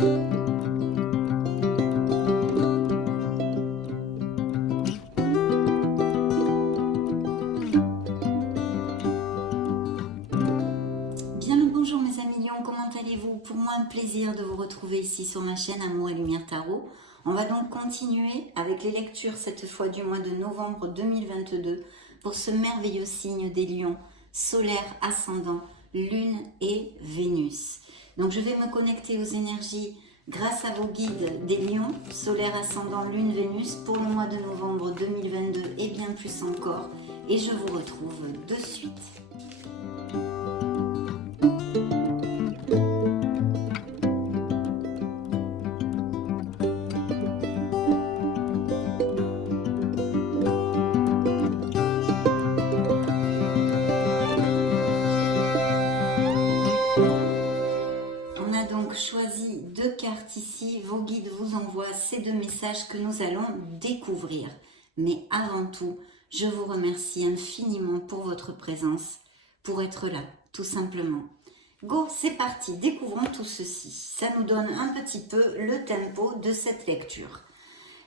Bonjour mes amis lions, comment allez-vous? Pour moi un plaisir de vous retrouver ici sur ma chaîne Amour et Lumière Tarot. On va donc continuer avec les lectures cette fois du mois de novembre 2022 pour ce merveilleux signe des lions, solaire, ascendant, lune et Vénus. Donc je vais me connecter aux énergies grâce à vos guides des lions, solaire, ascendant, lune, Vénus pour le mois de novembre 2022 et bien plus encore. Et je vous retrouve de suite. Choisi deux cartes ici, vos guides vous envoient ces deux messages que nous allons découvrir. Mais avant tout, je vous remercie infiniment pour votre présence, pour être là, tout simplement. Go, c'est parti, découvrons tout ceci. Ça nous donne un petit peu le tempo de cette lecture.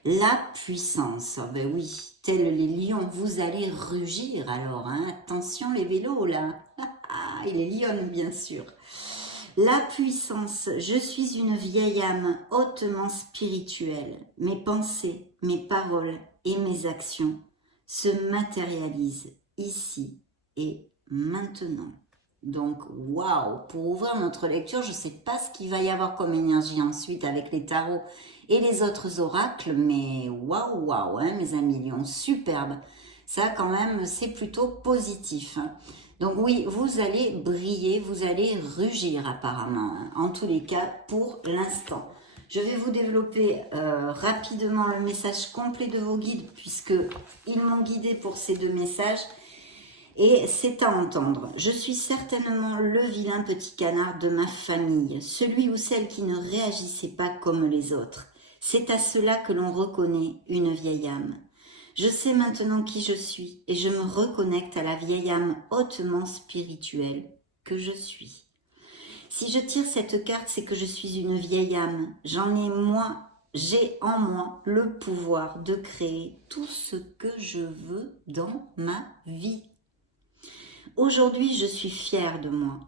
La puissance, ben oui, tels les lions, vous allez rugir alors, hein. Attention les vélos là, et les lionnes bien sûr. La puissance, je suis une vieille âme hautement spirituelle. Mes pensées, mes paroles et mes actions se matérialisent ici et maintenant. Donc, waouh, pour ouvrir notre lecture, je ne sais pas ce qu'il va y avoir comme énergie ensuite avec les tarots et les autres oracles, mais waouh, waouh, hein, mes amis lions, superbe. Ça, quand même, c'est plutôt positif, hein. Donc oui, vous allez briller, vous allez rugir apparemment, hein, en tous les cas pour l'instant. Je vais vous développer rapidement le message complet de vos guides puisqu'ils m'ont guidé pour ces deux messages et c'est à entendre. Je suis certainement le vilain petit canard de ma famille, celui ou celle qui ne réagissait pas comme les autres. C'est à cela que l'on reconnaît une vieille âme. Je sais maintenant qui je suis et je me reconnecte à la vieille âme hautement spirituelle que je suis. Si je tire cette carte, c'est que je suis une vieille âme. J'ai en moi le pouvoir de créer tout ce que je veux dans ma vie. Aujourd'hui, je suis fière de moi.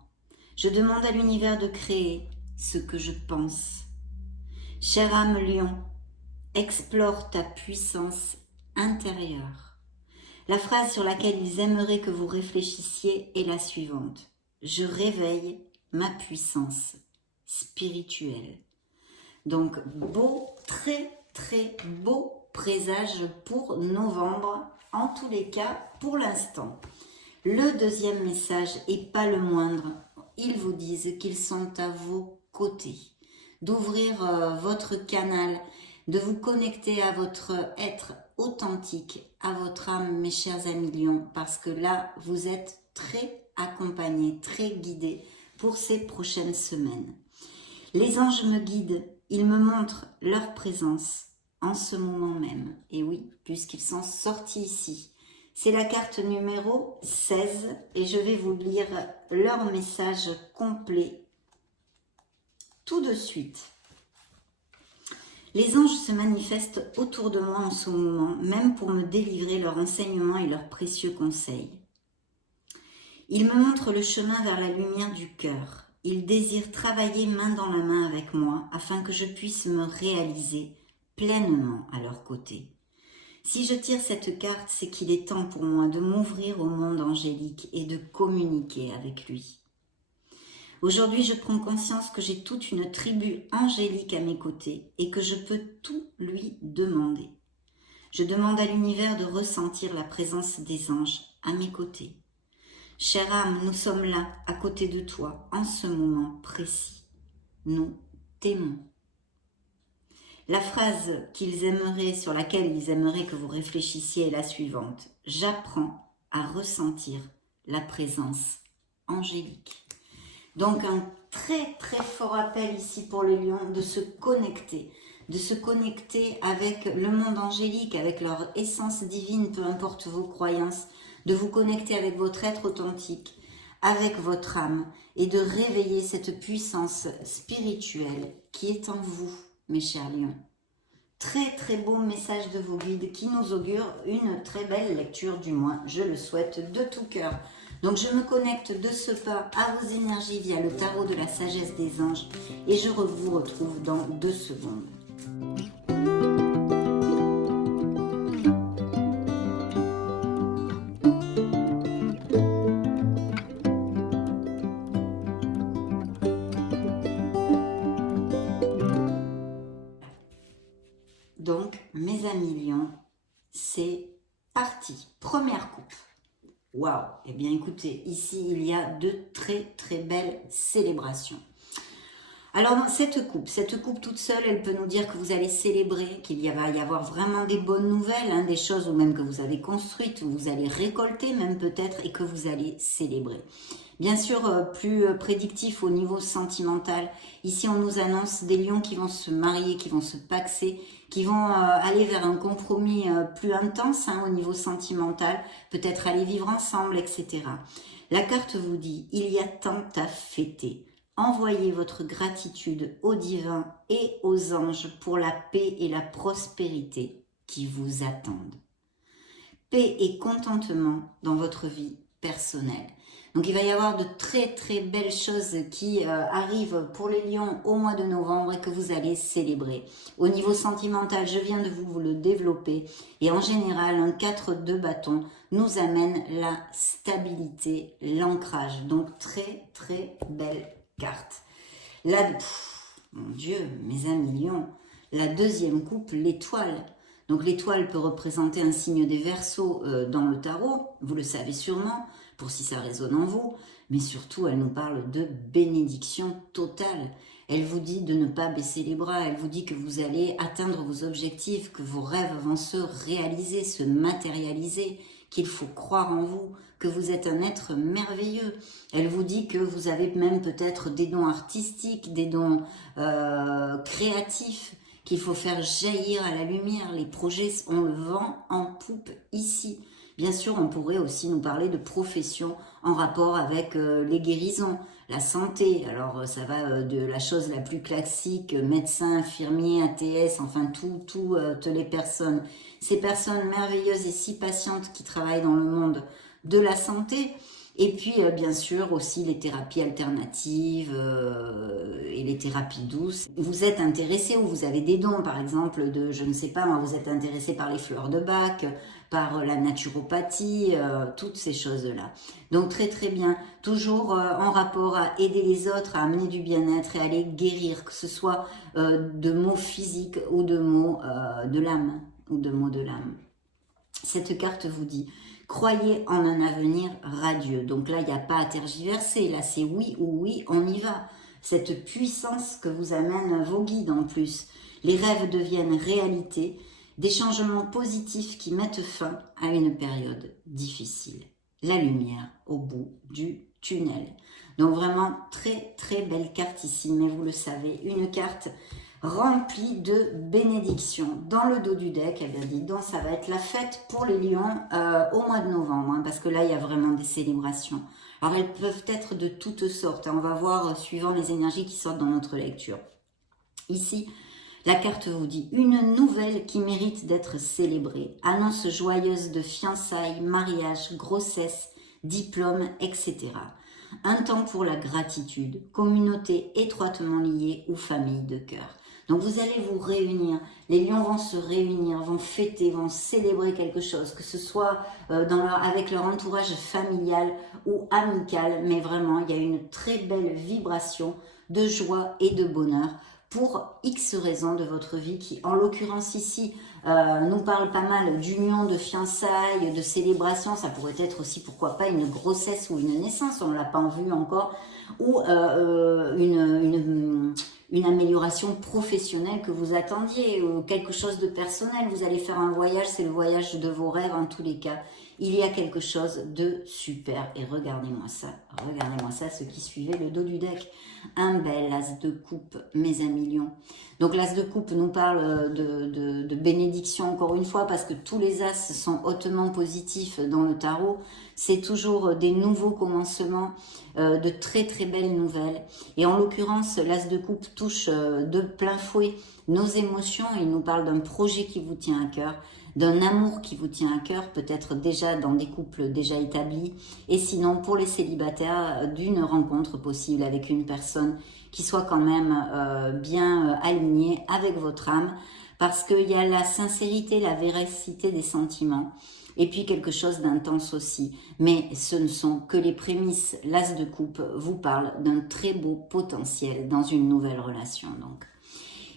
Je demande à l'univers de créer ce que je pense. Chère âme lion, explore ta puissance intérieure. La phrase sur laquelle ils aimeraient que vous réfléchissiez est la suivante. Je réveille ma puissance spirituelle. Donc, très très beau présage pour novembre, en tous les cas pour l'instant. Le deuxième message, et pas le moindre, ils vous disent qu'ils sont à vos côtés. D'ouvrir votre canal, de vous connecter à votre être authentique, à votre âme, mes chers amis lions, parce que là, vous êtes très accompagnés, très guidés pour ces prochaines semaines. Les anges me guident, ils me montrent leur présence en ce moment même. Et oui, puisqu'ils sont sortis ici. C'est la carte numéro 16 et je vais vous lire leur message complet tout de suite. Les anges se manifestent autour de moi en ce moment, même pour me délivrer leurs enseignements et leurs précieux conseils. Ils me montrent le chemin vers la lumière du cœur. Ils désirent travailler main dans la main avec moi afin que je puisse me réaliser pleinement à leur côté. Si je tire cette carte, c'est qu'il est temps pour moi de m'ouvrir au monde angélique et de communiquer avec lui. Aujourd'hui, je prends conscience que j'ai toute une tribu angélique à mes côtés et que je peux tout lui demander. Je demande à l'univers de ressentir la présence des anges à mes côtés. Chère âme, nous sommes là, à côté de toi, en ce moment précis. Nous t'aimons. La phrase sur laquelle ils aimeraient que vous réfléchissiez est la suivante. J'apprends à ressentir la présence angélique. Donc un très très fort appel ici pour le lion de se connecter avec le monde angélique, avec leur essence divine, peu importe vos croyances, de vous connecter avec votre être authentique, avec votre âme et de réveiller cette puissance spirituelle qui est en vous, mes chers lions. Très très beau message de vos guides qui nous augure une très belle lecture, du moins je le souhaite de tout cœur. Donc je me connecte de ce pas à vos énergies via le tarot de la sagesse des anges et je vous retrouve dans 2 secondes. Donc, mes amis lions, c'est parti. Première coupe. Waouh! Eh bien, écoutez, ici, il y a de très, très belles célébrations. Alors, dans cette coupe toute seule, elle peut nous dire que vous allez célébrer, va y avoir vraiment des bonnes nouvelles, hein, des choses ou même que vous avez construites, ou vous allez récolter même peut-être, et que vous allez célébrer. Bien sûr, plus prédictif au niveau sentimental. Ici, on nous annonce des lions qui vont se marier, qui vont se paxer, qui vont aller vers un compromis plus intense au niveau sentimental, peut-être aller vivre ensemble, etc. La carte vous dit, il y a tant à fêter. Envoyez votre gratitude aux divins et aux anges pour la paix et la prospérité qui vous attendent. Paix et contentement dans votre vie personnelle. Donc il va y avoir de très très belles choses qui arrivent pour les lions au mois de novembre et que vous allez célébrer. Au niveau sentimental, je viens de vous le développer et en général, un 4 de bâton nous amène la stabilité, l'ancrage. Donc très très belle carte. Mon Dieu, mes amis lions, la deuxième coupe, l'étoile. Donc l'étoile peut représenter un signe des Verseaux dans le tarot, vous le savez sûrement, pour si ça résonne en vous, mais surtout elle nous parle de bénédiction totale. Elle vous dit de ne pas baisser les bras, elle vous dit que vous allez atteindre vos objectifs, que vos rêves vont se réaliser, se matérialiser, qu'il faut croire en vous, que vous êtes un être merveilleux. Elle vous dit que vous avez même peut-être des dons artistiques, des dons créatifs, qu'il faut faire jaillir à la lumière. Les projets, on le vend en poupe ici. Bien sûr, on pourrait aussi nous parler de profession en rapport avec les guérisons, la santé. Alors, ça va de la chose la plus classique, médecin, infirmier, ATS, enfin toutes les personnes. Ces personnes merveilleuses et si patientes qui travaillent dans le monde de la santé. Et puis, bien sûr, aussi les thérapies alternatives et les thérapies douces. Vous êtes intéressé ou vous avez des dons, par exemple, de, je ne sais pas, moi, vous êtes intéressé par les fleurs de Bach, par la naturopathie, toutes ces choses-là. Donc, très, très bien. Toujours en rapport à aider les autres, à amener du bien-être et à les guérir, que ce soit de mots physiques ou de mots de l'âme, ou de mots de l'âme. Cette carte vous dit... Croyez en un avenir radieux. Donc là, il n'y a pas à tergiverser. Là, c'est oui ou oui, on y va. Cette puissance que vous amènent vos guides en plus. Les rêves deviennent réalité. Des changements positifs qui mettent fin à une période difficile. La lumière au bout du tunnel. Donc vraiment, très très belle carte ici. Mais vous le savez, une carte... rempli de bénédictions. Dans le dos du deck, elle a dit donc ça va être la fête pour les lions au mois de novembre, parce que là, il y a vraiment des célébrations. Alors, elles peuvent être de toutes sortes. On va voir suivant les énergies qui sortent dans notre lecture. Ici, la carte vous dit une nouvelle qui mérite d'être célébrée. Annonce joyeuse de fiançailles, mariage, grossesse, diplôme, etc. Un temps pour la gratitude, communauté étroitement liée ou famille de cœur. Donc vous allez vous réunir, les lions vont se réunir, vont fêter, vont célébrer quelque chose, que ce soit avec leur entourage familial ou amical, mais vraiment il y a une très belle vibration de joie et de bonheur pour X raisons de votre vie qui, en l'occurrence ici, nous parle pas mal d'union, de fiançailles, de célébration. Ça pourrait être aussi, pourquoi pas, une grossesse ou une naissance, on ne l'a pas vu encore, ou une amélioration professionnelle que vous attendiez, ou quelque chose de personnel. Vous allez faire un voyage, c'est le voyage de vos rêves en tous les cas. Il y a quelque chose de super. Et regardez-moi ça, ce qui suivait le dos du deck. Un bel as de coupe, mes amis lions. Donc l'as de coupe nous parle de bénédiction encore une fois, parce que tous les as sont hautement positifs dans le tarot. c'est toujours des nouveaux commencements, de très très belles nouvelles. Et en l'occurrence, l'As de coupe touche de plein fouet nos émotions. Il nous parle d'un projet qui vous tient à cœur, d'un amour qui vous tient à cœur, peut-être déjà dans des couples déjà établis, et sinon pour les célibataires, d'une rencontre possible avec une personne qui soit quand même bien alignée avec votre âme, parce qu'il y a la sincérité, la véracité des sentiments, et puis quelque chose d'intense aussi. Mais ce ne sont que les prémices. L'As de coupe vous parle d'un très beau potentiel dans une nouvelle relation, donc.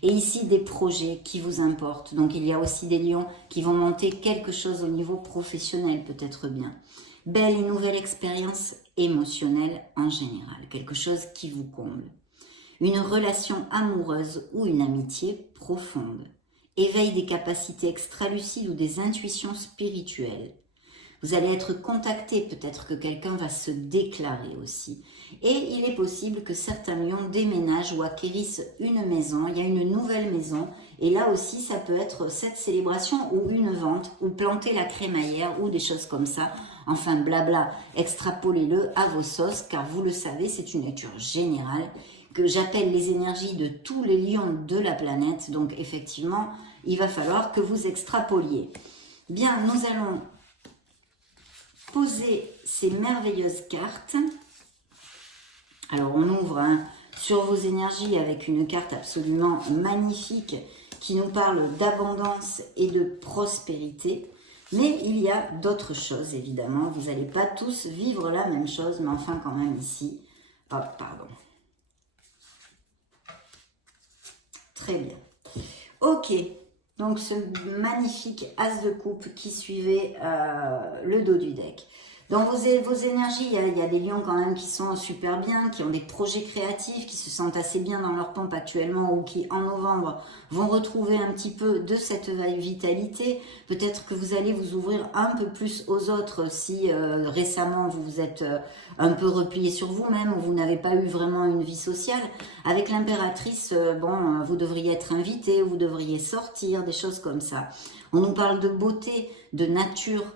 Et ici, des projets qui vous importent. Donc, il y a aussi des lions qui vont monter quelque chose au niveau professionnel, peut-être bien. Belle et nouvelle expérience émotionnelle en général. Quelque chose qui vous comble. Une relation amoureuse ou une amitié profonde. Éveil des capacités extralucides ou des intuitions spirituelles. Vous allez être contacté, peut-être que quelqu'un va se déclarer aussi. Et il est possible que certains lions déménagent ou acquérissent une maison. Il y a une nouvelle maison. Et là aussi, ça peut être cette célébration ou une vente ou planter la crémaillère ou des choses comme ça. Enfin, blabla, extrapolez-le à vos sauces car vous le savez, c'est une lecture générale que j'appelle les énergies de tous les lions de la planète. Donc effectivement, il va falloir que vous extrapoliez. Bien, nous allons poser ces merveilleuses cartes. Alors on ouvre sur vos énergies avec une carte absolument magnifique qui nous parle d'abondance et de prospérité. Mais il y a d'autres choses évidemment. Vous n'allez pas tous vivre la même chose, mais enfin quand même ici. Hop, pardon. Très bien. Ok. Donc ce magnifique As de coupe qui suivait le dos du deck. Dans vos énergies, il y a des lions quand même qui sont super bien, qui ont des projets créatifs, qui se sentent assez bien dans leur pompe actuellement ou qui en novembre vont retrouver un petit peu de cette vitalité. Peut-être que vous allez vous ouvrir un peu plus aux autres si récemment vous vous êtes un peu replié sur vous-même ou vous n'avez pas eu vraiment une vie sociale. Avec l'impératrice, vous devriez être invité, vous devriez sortir, des choses comme ça. On nous parle de beauté, de nature,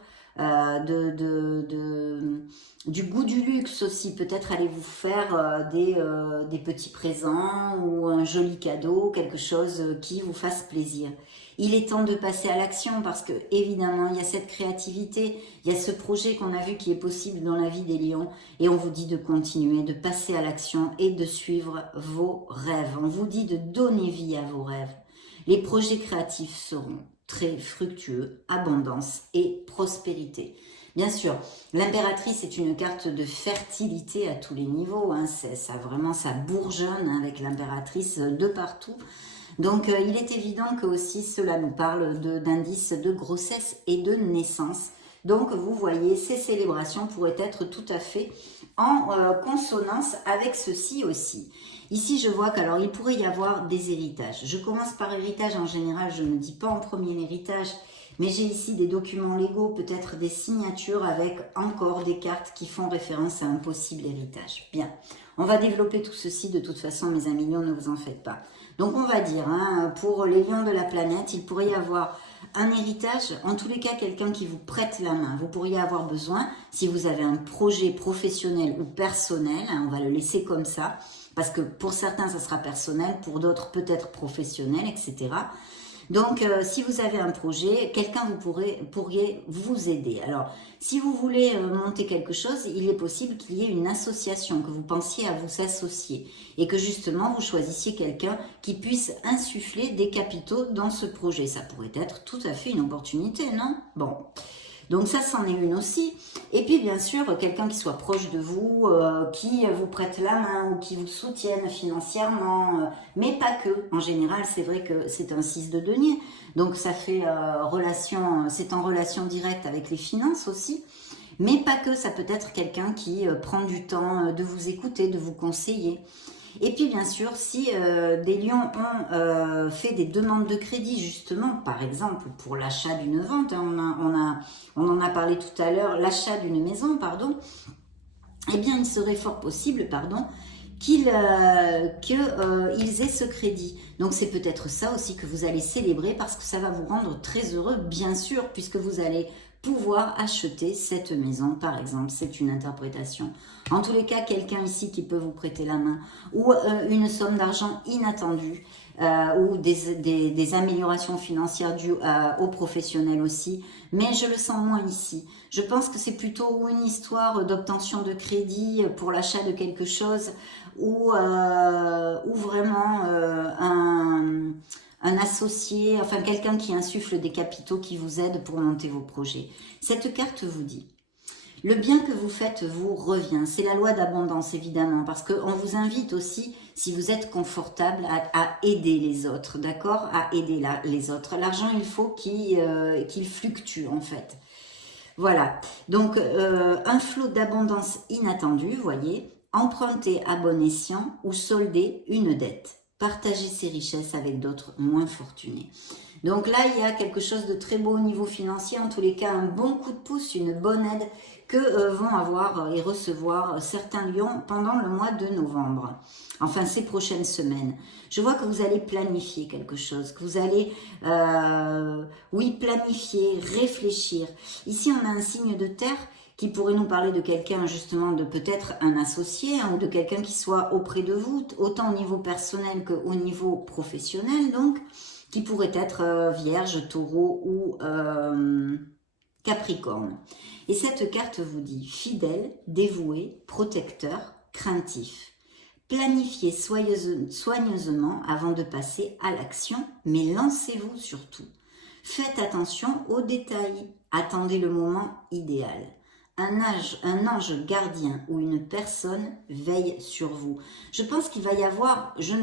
du goût du luxe aussi. Peut-être allez vous faire des petits présents ou un joli cadeau, quelque chose qui vous fasse plaisir. Il est temps de passer à l'action parce que évidemment il y a cette créativité, il y a ce projet qu'on a vu qui est possible dans la vie des lions et on vous dit de continuer, de passer à l'action et de suivre vos rêves. On vous dit de donner vie à vos rêves. Les projets créatifs seront très fructueux, abondance et prospérité. Bien sûr, l'impératrice est une carte de fertilité à tous les niveaux. Ça bourgeonne avec l'impératrice de partout. Donc, il est évident que aussi cela nous parle d'indices de grossesse et de naissance. Donc, vous voyez, ces célébrations pourraient être tout à fait en consonance avec ceci aussi. Ici, je vois qu'alors il pourrait y avoir des héritages. Je commence par héritage en général, je ne dis pas en premier héritage, mais j'ai ici des documents légaux, peut-être des signatures avec encore des cartes qui font référence à un possible héritage. Bien, on va développer tout ceci de toute façon, mes amis lions, ne vous en faites pas. Donc on va dire, pour les lions de la planète, il pourrait y avoir un héritage, en tous les cas quelqu'un qui vous prête la main. Vous pourriez avoir besoin, si vous avez un projet professionnel ou personnel, on va le laisser comme ça, parce que pour certains ça sera personnel, pour d'autres peut-être professionnel, etc. Donc si vous avez un projet, quelqu'un pourriez vous aider. Alors si vous voulez monter quelque chose, il est possible qu'il y ait une association, que vous pensiez à vous associer et que justement vous choisissiez quelqu'un qui puisse insuffler des capitaux dans ce projet. Ça pourrait être tout à fait une opportunité, non? Bon. Donc ça, c'en est une aussi. Et puis bien sûr, quelqu'un qui soit proche de vous, qui vous prête la main ou qui vous soutienne financièrement, mais pas que. En général, c'est vrai que c'est un 6 de denier, donc ça fait c'est en relation directe avec les finances aussi. Mais pas que, ça peut être quelqu'un qui prend du temps de vous écouter, de vous conseiller. Et puis bien sûr, si des lions ont fait des demandes de crédit justement, par exemple pour l'achat d'une vente, on en a parlé tout à l'heure, l'achat d'une maison, pardon, eh bien il serait fort possible, qu'ils aient ce crédit. Donc c'est peut-être ça aussi que vous allez célébrer parce que ça va vous rendre très heureux, bien sûr, puisque vous allez pouvoir acheter cette maison, par exemple. C'est une interprétation. En tous les cas, quelqu'un ici qui peut vous prêter la main, ou une somme d'argent inattendue, ou des améliorations financières dues aux professionnels aussi, mais je le sens moins ici. Je pense que c'est plutôt une histoire d'obtention de crédit pour l'achat de quelque chose, ou vraiment un associé, enfin quelqu'un qui insuffle des capitaux qui vous aide pour monter vos projets. Cette carte vous dit: le bien que vous faites vous revient. C'est la loi d'abondance, évidemment, parce qu'on vous invite aussi, si vous êtes confortable, à aider les autres, d'accord? À aider les autres. L'argent, il faut qu'il fluctue, en fait. Voilà. Donc, un flot d'abondance inattendue, voyez. Emprunter à bon escient ou solder une dette. Partager ses richesses avec d'autres moins fortunés. Donc là, il y a quelque chose de très beau au niveau financier, en tous les cas, un bon coup de pouce, une bonne aide que vont avoir et recevoir certains lions pendant le mois de novembre. Enfin, ces prochaines semaines. Je vois que vous allez planifier quelque chose, que vous allez, oui, planifier, réfléchir. Ici, on a un signe de terre qui pourrait nous parler de quelqu'un, justement, de peut-être un associé, hein, ou de quelqu'un qui soit auprès de vous, autant au niveau personnel qu'au niveau professionnel, donc, qui pourrait être Vierge, Taureau ou Capricorne. Et cette carte vous dit: fidèle, dévoué, protecteur, craintif. Planifiez soigneusement avant de passer à l'action, mais lancez-vous surtout. Faites attention aux détails, attendez le moment idéal. Un ange gardien ou une personne veille sur vous. Je pense qu'il va y avoir, je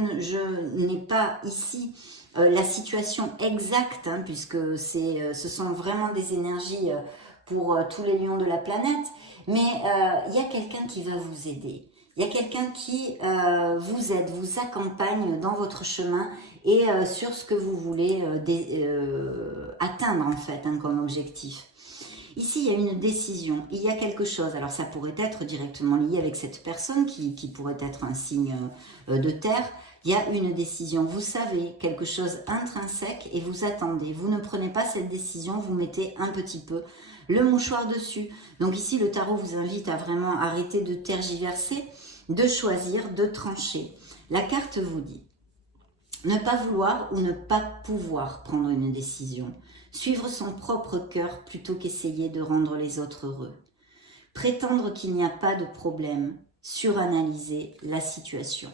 n'ai pas ici la situation exacte, hein, puisque ce sont vraiment des énergies pour tous les lions de la planète, mais il y a quelqu'un qui va vous aider. Il y a quelqu'un qui vous aide, vous accompagne dans votre chemin et sur ce que vous voulez atteindre en fait, hein, comme objectif. Ici, il y a une décision, il y a quelque chose. Alors, ça pourrait être directement lié avec cette personne qui pourrait être un signe de terre. Il y a une décision, vous savez, quelque chose intrinsèque et vous attendez. Vous ne prenez pas cette décision, vous mettez un petit peu le mouchoir dessus. Donc ici, le tarot vous invite à vraiment arrêter de tergiverser, de choisir, de trancher. La carte vous dit: ne pas vouloir ou ne pas pouvoir prendre une décision. Suivre son propre cœur plutôt qu'essayer de rendre les autres heureux. Prétendre qu'il n'y a pas de problème. Suranalyser la situation.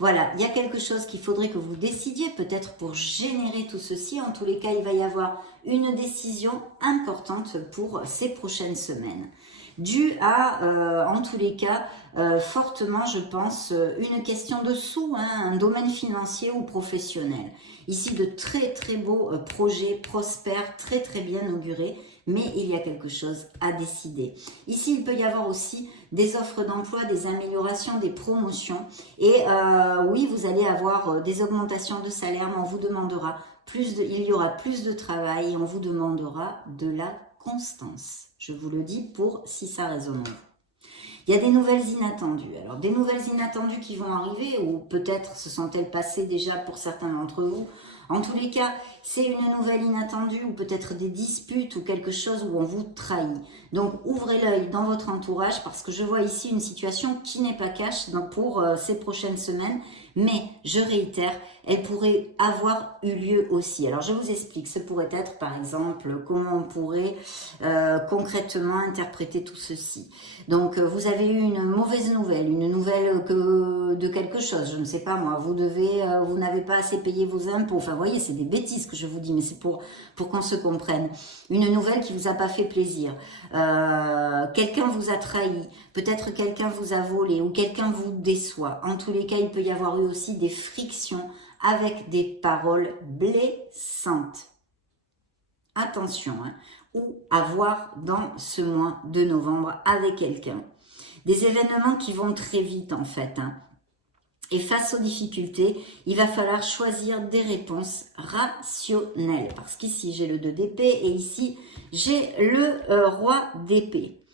Voilà, il y a quelque chose qu'il faudrait que vous décidiez peut-être pour générer tout ceci. En tous les cas, il va y avoir une décision importante pour ces prochaines semaines. Due à, en tous les cas, fortement, je pense, une question de sous, hein, un domaine financier ou professionnel. Ici, de très très beaux projets prospères, très très bien augurés, mais il y a quelque chose à décider. Ici, il peut y avoir aussi des offres d'emploi, des améliorations, des promotions. Et oui, vous allez avoir des augmentations de salaire, mais on vous demandera il y aura plus de travail et on vous demandera de la constance. Je vous le dis pour si ça résonne. Il y a des nouvelles inattendues. Alors, des nouvelles inattendues qui vont arriver, ou peut-être se sont-elles passées déjà pour certains d'entre vous. En tous les cas, c'est une nouvelle inattendue, ou peut-être des disputes, ou quelque chose où on vous trahit. Donc, ouvrez l'œil dans votre entourage, parce que je vois ici une situation qui n'est pas cash pour ces prochaines semaines. Mais, je réitère, elle pourrait avoir eu lieu aussi. Alors, je vous explique. Ce pourrait être, par exemple, comment on pourrait concrètement interpréter tout ceci. Donc, vous avez eu une mauvaise nouvelle, une nouvelle de quelque chose, je ne sais pas moi, vous n'avez pas assez payé vos impôts. Enfin, vous voyez, c'est des bêtises que je vous dis, mais c'est pour qu'on se comprenne. Une nouvelle qui vous a pas fait plaisir. Quelqu'un vous a trahi, peut-être quelqu'un vous a volé ou quelqu'un vous déçoit. En tous les cas, il peut y avoir eu aussi des frictions avec des paroles blessantes. Attention, hein, ou à voir dans ce mois de novembre avec quelqu'un. Des événements qui vont très vite en fait. Hein. Et face aux difficultés, il va falloir choisir des réponses rationnelles. Parce qu'ici, j'ai le 2 d'épée et ici, j'ai le roi d'épée.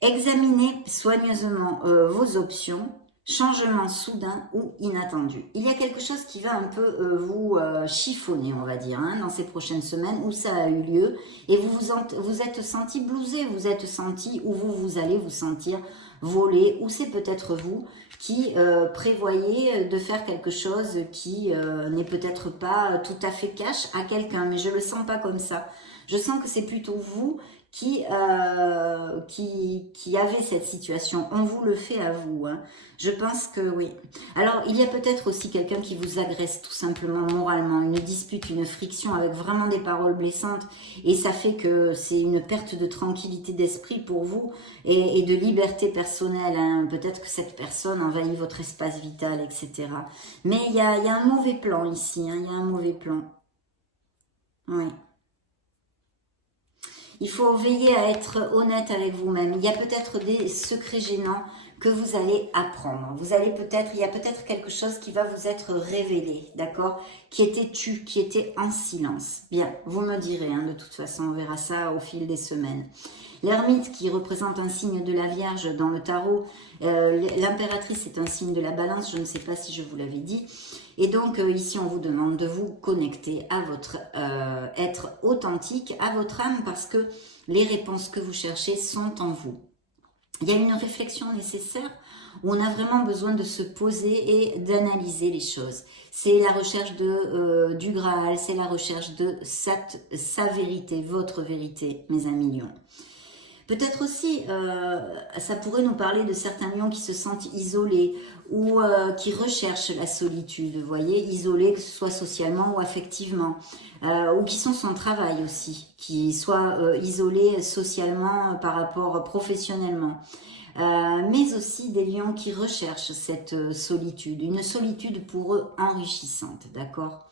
Examinez soigneusement vos options. changement soudain ou inattendu. Il y a quelque chose qui va un peu vous chiffonner, on va dire, hein, dans ces prochaines semaines où ça a eu lieu et vous êtes senti blousé, vous êtes senti où vous allez vous sentir volé, ou c'est peut-être vous qui prévoyez de faire quelque chose qui n'est peut-être pas tout à fait cash à quelqu'un, mais je le sens pas comme ça. Je sens que c'est plutôt vous qui avait cette situation. On vous le fait à vous. Hein. Je pense que oui. Alors, il y a peut-être aussi quelqu'un qui vous agresse tout simplement moralement, une dispute, une friction avec vraiment des paroles blessantes, et ça fait que c'est une perte de tranquillité d'esprit pour vous et de liberté personnelle. Hein. Peut-être que cette personne envahit votre espace vital, etc. Mais il y a un mauvais plan ici. Hein. Il y a un mauvais plan. Oui. Il faut veiller à être honnête avec vous-même. Il y a peut-être des secrets gênants que vous allez apprendre. Il y a peut-être quelque chose qui va vous être révélé, d'accord? Qui était tu, qui était en silence. Bien, vous me direz, hein, de toute façon, on verra ça au fil des semaines. L'ermite qui représente un signe de la Vierge dans le tarot, l'impératrice est un signe de la Balance, je ne sais pas si je vous l'avais dit. Et donc ici on vous demande de vous connecter à votre être authentique, à votre âme, parce que les réponses que vous cherchez sont en vous. Il y a une réflexion nécessaire où on a vraiment besoin de se poser et d'analyser les choses. C'est la recherche du Graal, c'est la recherche de sa vérité, votre vérité, mes amis lions. Peut-être aussi, ça pourrait nous parler de certains lions qui se sentent isolés ou qui recherchent la solitude, vous voyez, isolés, que ce soit socialement ou affectivement, ou qui sont sans travail aussi, qui soient isolés socialement par rapport professionnellement. Mais aussi des lions qui recherchent cette solitude, une solitude pour eux enrichissante, d'accord?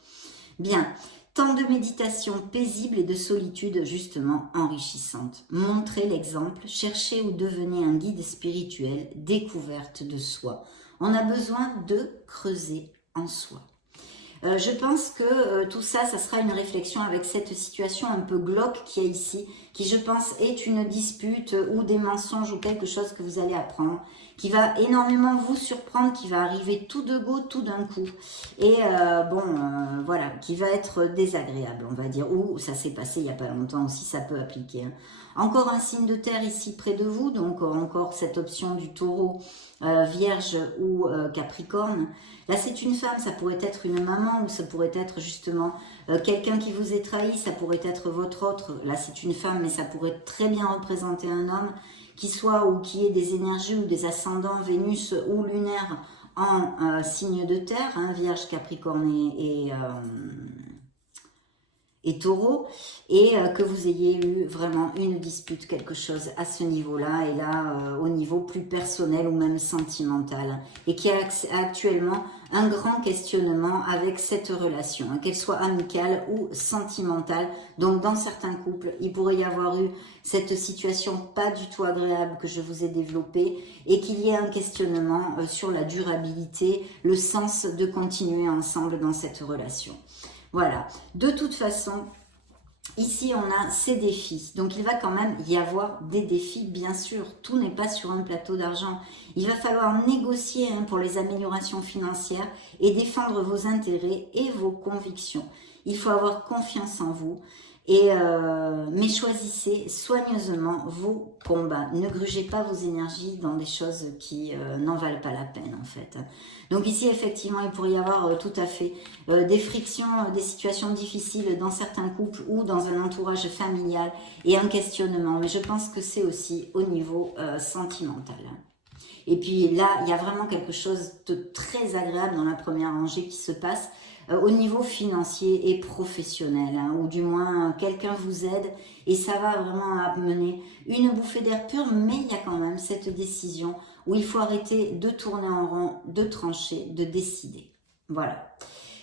Bien. Temps de méditation paisible et de solitude justement enrichissante. Montrez l'exemple, cherchez ou devenez un guide spirituel, découverte de soi. On a besoin de creuser en soi. Je pense que tout ça, ça sera une réflexion avec cette situation un peu glauque qu'il y a ici, qui je pense est une dispute ou des mensonges ou quelque chose que vous allez apprendre, qui va énormément vous surprendre, qui va arriver tout de go, tout d'un coup. Et voilà, qui va être désagréable, on va dire. Ou ça s'est passé il n'y a pas longtemps aussi, ça peut appliquer. Hein. Encore un signe de terre ici près de vous, donc encore cette option du taureau, Vierge ou Capricorne. Là, c'est une femme, ça pourrait être une maman ou ça pourrait être justement quelqu'un qui vous est trahi, ça pourrait être votre autre. Là, c'est une femme, mais ça pourrait très bien représenter un homme qui soit ou qui ait des énergies ou des ascendants Vénus ou lunaire en signe de terre, hein, Vierge, Capricorne et Taureau, et que vous ayez eu vraiment une dispute, quelque chose à ce niveau-là, et là au niveau plus personnel ou même sentimental, et qui a actuellement un grand questionnement avec cette relation, hein, qu'elle soit amicale ou sentimentale. Donc dans certains couples, il pourrait y avoir eu cette situation pas du tout agréable que je vous ai développée, et qu'il y ait un questionnement sur la durabilité, le sens de continuer ensemble dans cette relation. Voilà, de toute façon, ici on a ces défis, donc il va quand même y avoir des défis, bien sûr, tout n'est pas sur un plateau d'argent. Il va falloir négocier pour les améliorations financières et défendre vos intérêts et vos convictions. Il faut avoir confiance en vous, mais choisissez soigneusement vos combats. Ne grugez pas vos énergies dans des choses qui n'en valent pas la peine en fait. Donc ici effectivement il pourrait y avoir tout à fait des frictions, des situations difficiles dans certains couples ou dans un entourage familial et un questionnement. Mais je pense que c'est aussi au niveau sentimental. Et puis là, il y a vraiment quelque chose de très agréable dans la première rangée qui se passe au niveau financier et professionnel, hein, ou du moins quelqu'un vous aide et ça va vraiment amener une bouffée d'air pur, mais il y a quand même cette décision où il faut arrêter de tourner en rond, de trancher, de décider. Voilà.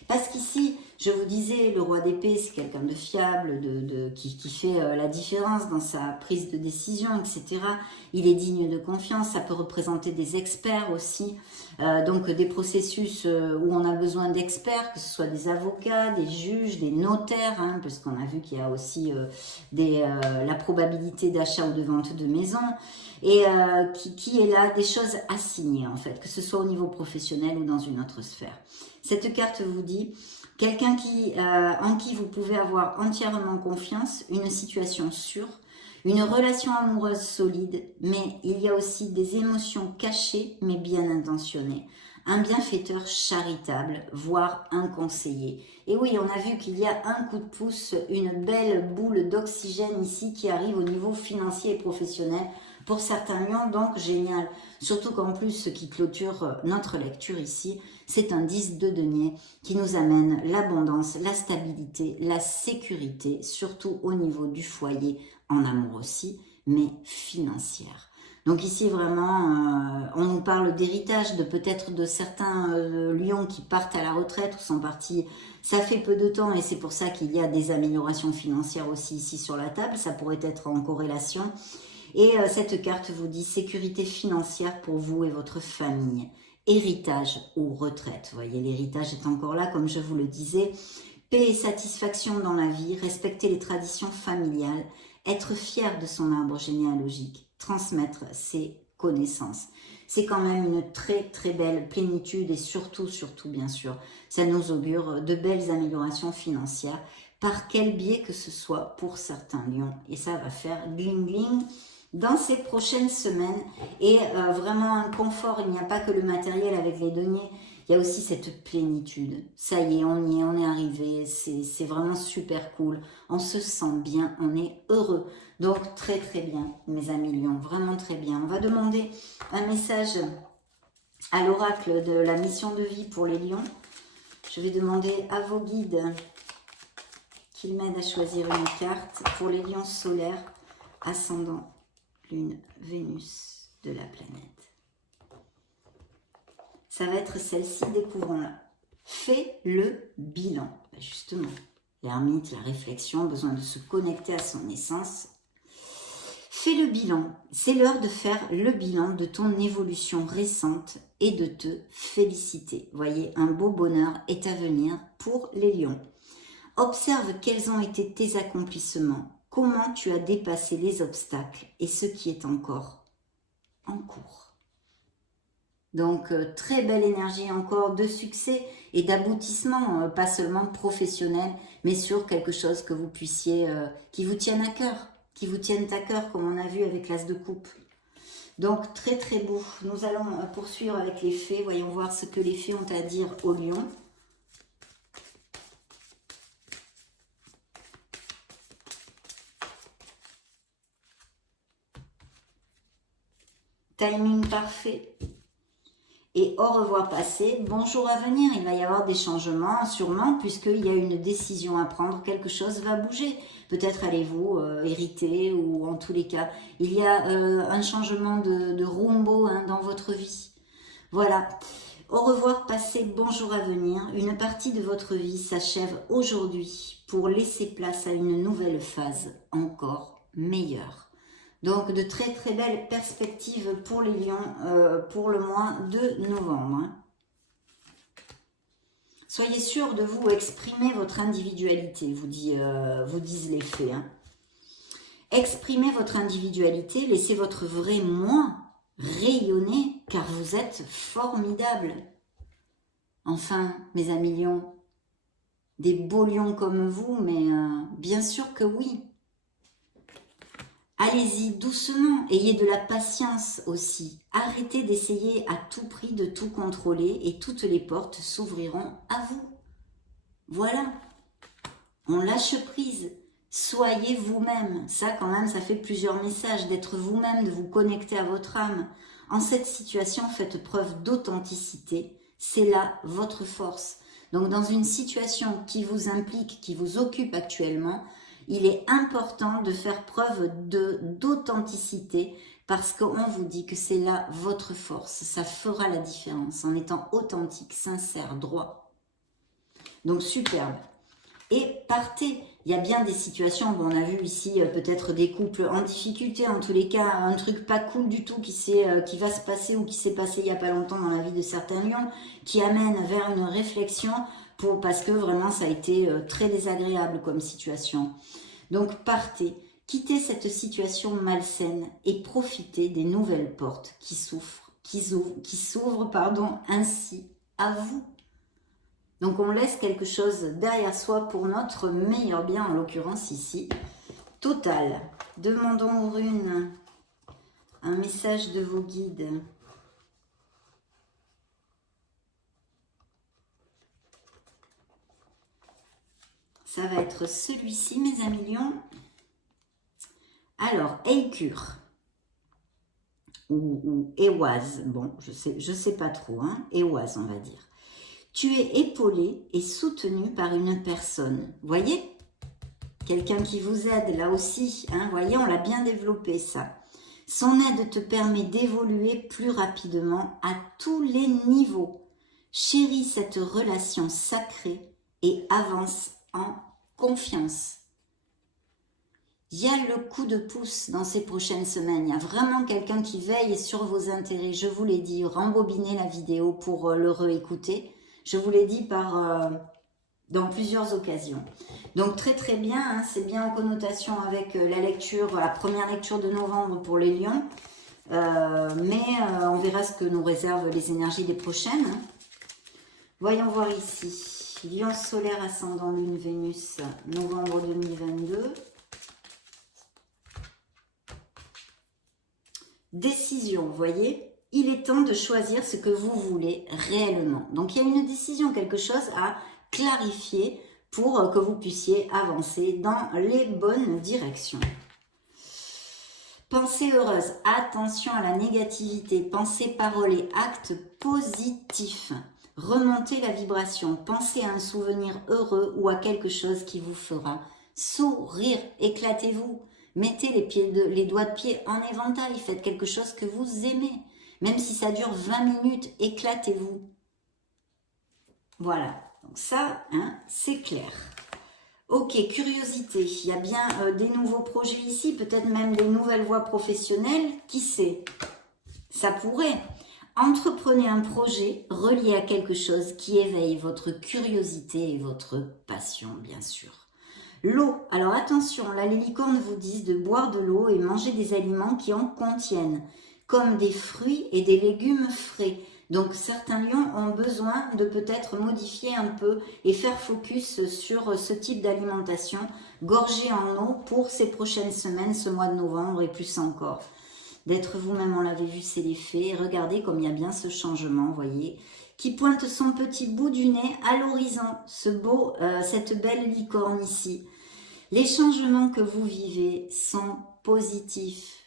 Parce qu'ici, Je vous disais, le roi d'épée, c'est quelqu'un de fiable, qui fait la différence dans sa prise de décision, etc. Il est digne de confiance, ça peut représenter des experts aussi, donc des processus où on a besoin d'experts, que ce soit des avocats, des juges, des notaires, hein, parce qu'on a vu qu'il y a aussi la probabilité d'achat ou de vente de maison, et qui est là, des choses à signer en fait, que ce soit au niveau professionnel ou dans une autre sphère. Cette carte vous dit quelqu'un en qui vous pouvez avoir entièrement confiance, une situation sûre, une relation amoureuse solide, mais il y a aussi des émotions cachées mais bien intentionnées. Un bienfaiteur charitable, voire un conseiller. Et oui, on a vu qu'il y a un coup de pouce, une belle boule d'oxygène ici qui arrive au niveau financier et professionnel pour certains lions, donc génial. Surtout qu'en plus, ce qui clôture notre lecture ici, c'est un 10 de denier qui nous amène l'abondance, la stabilité, la sécurité, surtout au niveau du foyer, en amour aussi, mais financière. Donc ici vraiment, on nous parle d'héritage, de peut-être de certains lions qui partent à la retraite ou sont partis, ça fait peu de temps et c'est pour ça qu'il y a des améliorations financières aussi ici sur la table, ça pourrait être en corrélation. Et cette carte vous dit sécurité financière pour vous et votre famille, héritage ou retraite. Vous voyez, l'héritage est encore là, comme je vous le disais. Paix et satisfaction dans la vie, respecter les traditions familiales, être fier de son arbre généalogique, transmettre ses connaissances. C'est quand même une très très belle plénitude et surtout bien sûr, ça nous augure de belles améliorations financières par quel biais que ce soit pour certains lions. Et ça va faire bling bling dans ces prochaines semaines et vraiment un confort. Il n'y a pas que le matériel avec les deniers, il y a aussi cette plénitude. Ça y est, on est arrivé, c'est vraiment super cool. On se sent bien, on est heureux. Donc très très bien, mes amis lions, vraiment très bien. On va demander un message à l'oracle de la mission de vie pour les lions. Je vais demander à vos guides qu'ils m'aident à choisir une carte pour les lions solaires, ascendant Lune, Vénus de la planète. Ça va être celle-ci, découvrons-la. Fais le bilan. Justement, l'ermite, la réflexion, besoin de se connecter à son essence. Fais le bilan. C'est l'heure de faire le bilan de ton évolution récente et de te féliciter. Voyez, un beau bonheur est à venir pour les lions. Observe quels ont été tes accomplissements. Comment tu as dépassé les obstacles et ce qui est encore en cours. Donc, très belle énergie encore de succès et d'aboutissement, pas seulement professionnel, mais sur quelque chose que vous puissiez, qui vous tienne à cœur, comme on a vu avec l'As de coupe. Donc, très très beau. Nous allons poursuivre avec les fées. Voyons voir ce que les fées ont à dire aux lions. Timing parfait. Et au revoir passé, bonjour à venir. Il va y avoir des changements sûrement puisqu'il y a une décision à prendre. Quelque chose va bouger. Peut-être allez-vous hériter ou en tous les cas, il y a un changement de rumbo hein, dans votre vie. Voilà. Au revoir passé, bonjour à venir. Une partie de votre vie s'achève aujourd'hui pour laisser place à une nouvelle phase encore meilleure. Donc, de très très belles perspectives pour les lions pour le mois de novembre. Soyez sûrs de vous exprimer votre individualité, vous disent les fées. Hein. Exprimez votre individualité, laissez votre vrai moi rayonner, car vous êtes formidables. Enfin, mes amis lions, des beaux lions comme vous, mais bien sûr que oui. Allez-y doucement, ayez de la patience aussi. Arrêtez d'essayer à tout prix de tout contrôler et toutes les portes s'ouvriront à vous. Voilà, on lâche prise. Soyez vous-même. Ça quand même, ça fait plusieurs messages d'être vous-même, de vous connecter à votre âme. En cette situation, faites preuve d'authenticité. C'est là votre force. Donc dans une situation qui vous implique, qui vous occupe actuellement, il est important de faire preuve d'authenticité parce qu'on vous dit que c'est là votre force. Ça fera la différence en étant authentique, sincère, droit. Donc superbe. et partez. Il y a bien des situations, bon, on a vu ici peut-être des couples en difficulté, en tous les cas un truc pas cool du tout qui va se passer ou qui s'est passé il y a pas longtemps dans la vie de certains lions, qui amène vers une réflexion parce que vraiment ça a été très désagréable comme situation. Donc partez, quittez cette situation malsaine et profitez des nouvelles portes qui s'ouvrent, ainsi à vous. Donc on laisse quelque chose derrière soi pour notre meilleur bien, en l'occurrence ici, total. Demandons aux runes un message de vos guides. Ça va être celui-ci, mes amis lions. Alors, Eikure ou Éoise, bon, je sais pas trop, hein, Éoise on va dire. Tu es épaulé et soutenu par une personne. Voyez, quelqu'un qui vous aide là aussi. Hein, voyez, on l'a bien développé ça. Son aide te permet d'évoluer plus rapidement à tous les niveaux. Chéris cette relation sacrée et avance en confiance. Il y a le coup de pouce dans ces prochaines semaines. Il y a vraiment quelqu'un qui veille sur vos intérêts. Je vous l'ai dit, rembobinez la vidéo pour le réécouter. Je vous l'ai dit dans plusieurs occasions. Donc très très bien, hein, c'est bien en connotation avec la première lecture de novembre pour les lions. Mais on verra ce que nous réservent les énergies des prochaines. Hein. Voyons voir ici. Lion solaire ascendant lune Vénus, novembre 2022. Décision, vous voyez, il est temps de choisir ce que vous voulez réellement. Donc, il y a une décision, quelque chose à clarifier pour que vous puissiez avancer dans les bonnes directions. Pensée heureuse, attention à la négativité, pensée, parole et actes positifs. Remontez la vibration, pensez à un souvenir heureux ou à quelque chose qui vous fera sourire, éclatez-vous. Mettez les doigts de pied en éventail, faites quelque chose que vous aimez. Même si ça dure 20 minutes, éclatez-vous. Voilà, donc ça, hein, c'est clair. Ok, curiosité, il y a bien des nouveaux projets ici, peut-être même des nouvelles voies professionnelles, qui sait? Ça pourrait. Entreprenez un projet relié à quelque chose qui éveille votre curiosité et votre passion, bien sûr. L'eau, alors attention, là les licornes vous disent de boire de l'eau et manger des aliments qui en contiennent, comme des fruits et des légumes frais. Donc certains lions ont besoin de peut-être modifier un peu et faire focus sur ce type d'alimentation, gorgée en eau pour ces prochaines semaines, ce mois de novembre et plus encore. D'être vous-même, on l'avait vu, c'est l'effet. Regardez comme il y a bien ce changement, voyez, qui pointe son petit bout du nez à l'horizon, cette belle licorne ici. Les changements que vous vivez sont positifs.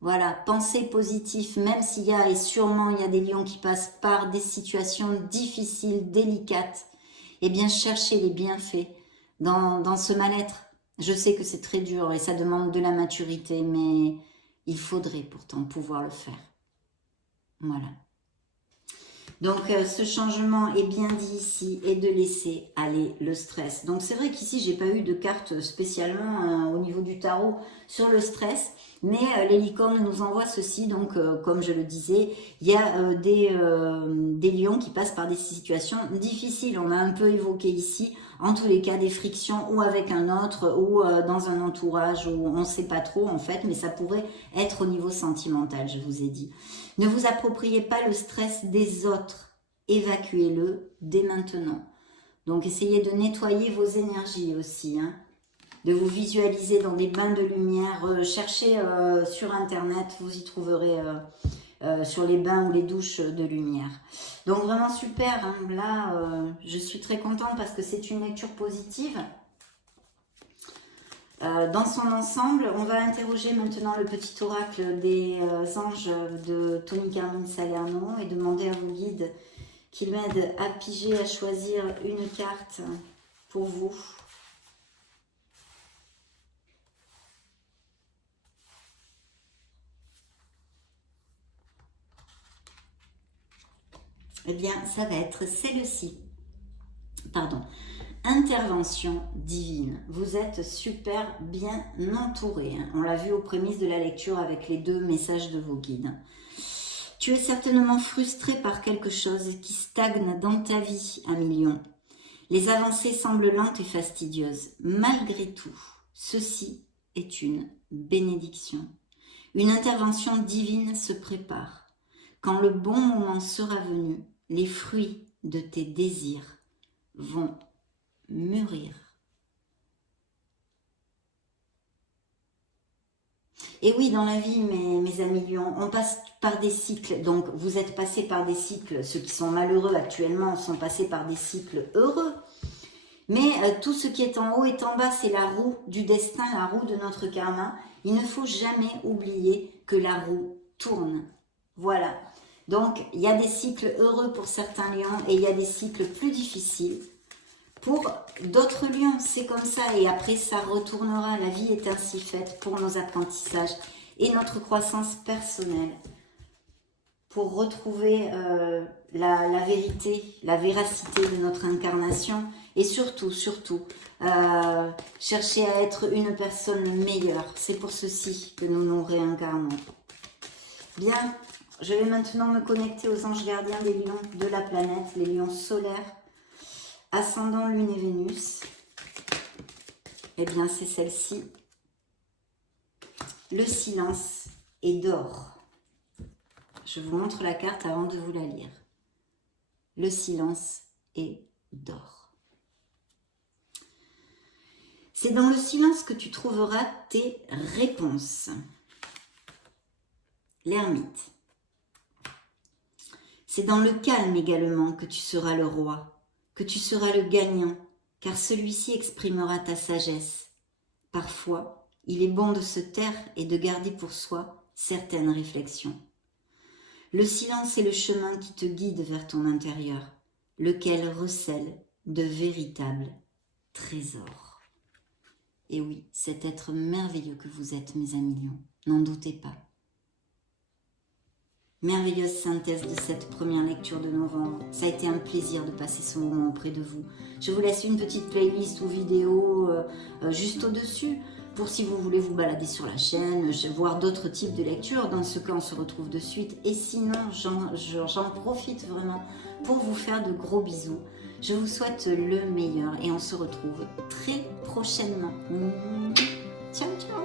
Voilà, pensez positif, même s'il y a, et sûrement il y a des lions qui passent par des situations difficiles, délicates. Eh bien, cherchez les bienfaits dans ce mal-être. Je sais que c'est très dur et ça demande de la maturité, mais il faudrait pourtant pouvoir le faire. Voilà. Donc, ce changement est bien dit ici et de laisser aller le stress. Donc, c'est vrai qu'ici, j'ai pas eu de carte spécialement au niveau du tarot sur le stress, mais les licornes nous envoient ceci. Donc, comme je le disais, il y a des lions qui passent par des situations difficiles. On a un peu évoqué ici, en tous les cas, des frictions ou avec un autre ou dans un entourage où on ne sait pas trop en fait, mais ça pourrait être au niveau sentimental, je vous ai dit. Ne vous appropriez pas le stress des autres, évacuez-le dès maintenant. Donc essayez de nettoyer vos énergies aussi, hein, de vous visualiser dans des bains de lumière, cherchez sur internet, vous y trouverez sur les bains ou les douches de lumière. Donc vraiment super, hein, là je suis très contente parce que c'est une lecture positive. Dans son ensemble, on va interroger maintenant le petit oracle des anges de Tony Carmine Salerno et demander à vos guides qu'ils m'aident à piger, à choisir une carte pour vous. Eh bien, ça va être celle-ci. Pardon. Intervention divine. Vous êtes super bien entouré. On l'a vu aux prémices de la lecture avec les 2 messages de vos guides. Tu es certainement frustré par quelque chose qui stagne dans ta vie, Lion. Les avancées semblent lentes et fastidieuses. Malgré tout, ceci est une bénédiction. Une intervention divine se prépare. Quand le bon moment sera venu, les fruits de tes désirs vont mûrir. Et oui, dans la vie, mes amis lions, on passe par des cycles. Donc, vous êtes passés par des cycles. Ceux qui sont malheureux actuellement sont passés par des cycles heureux. Mais tout ce qui est en haut et en bas, c'est la roue du destin, la roue de notre karma. Il ne faut jamais oublier que la roue tourne. Voilà. Donc, il y a des cycles heureux pour certains lions et il y a des cycles plus difficiles. Pour d'autres lions, c'est comme ça. Et après, ça retournera. La vie est ainsi faite pour nos apprentissages et notre croissance personnelle. Pour retrouver la vérité, la véracité de notre incarnation. Et surtout, chercher à être une personne meilleure. C'est pour ceci que nous nous réincarnons. Bien, je vais maintenant me connecter aux anges gardiens des lions de la planète, les lions solaires, ascendant Lune et Vénus. Eh bien, c'est celle-ci. Le silence est d'or. Je vous montre la carte avant de vous la lire. Le silence est d'or. C'est dans le silence que tu trouveras tes réponses. L'ermite. C'est dans le calme également que tu seras le roi, que tu seras le gagnant, car celui-ci exprimera ta sagesse. Parfois, il est bon de se taire et de garder pour soi certaines réflexions. Le silence est le chemin qui te guide vers ton intérieur, lequel recèle de véritables trésors. Et oui, cet être merveilleux que vous êtes, mes amis lions, n'en doutez pas. Merveilleuse synthèse de cette première lecture de novembre. Ça a été un plaisir de passer ce moment auprès de vous. Je vous laisse une petite playlist ou vidéo juste au-dessus pour si vous voulez vous balader sur la chaîne, voir d'autres types de lectures. Dans ce cas, on se retrouve de suite. Et sinon, j'en profite vraiment pour vous faire de gros bisous. Je vous souhaite le meilleur et on se retrouve très prochainement. Ciao, ciao!